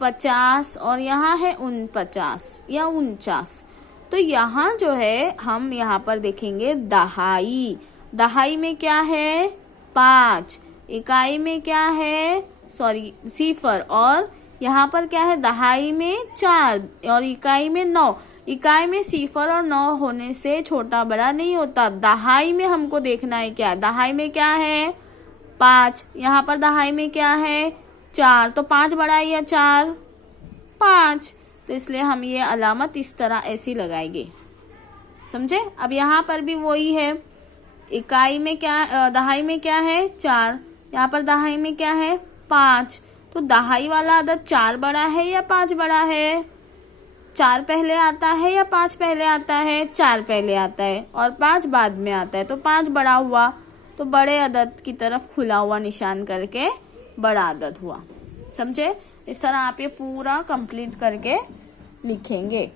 50 और यहाँ है 49 या 49। तो यहाँ जो है हम यहाँ पर देखेंगे दहाई। दहाई में क्या है 5, इकाई में क्या है सिफर, और यहाँ पर क्या है दहाई में 4 और इकाई में 9। इकाई में सिफर और 9 होने से छोटा बड़ा नहीं होता। दहाई में हमको देखना है क्या, दहाई में क्या है 5, यहाँ पर दहाई में क्या है 4, तो 5 बड़ा है या 4, 5। तो इसलिए हम ये अलामत इस तरह ऐसी लगाएंगे, समझे। अब यहाँ पर भी वही है, इकाई में क्या दहाई में क्या है 4, यहाँ पर दहाई में क्या है 5। तो दहाई वाला अदद 4 बड़ा है या 5 बड़ा है, 4 पहले आता है या 5 पहले आता है, 4 पहले आता है और 5 बाद में आता है, तो 5 बड़ा हुआ। तो बड़े अदद की तरफ खुला हुआ निशान करके बड़ा अदद हुआ, समझे। इस तरह आप ये पूरा कंप्लीट करके लिखेंगे।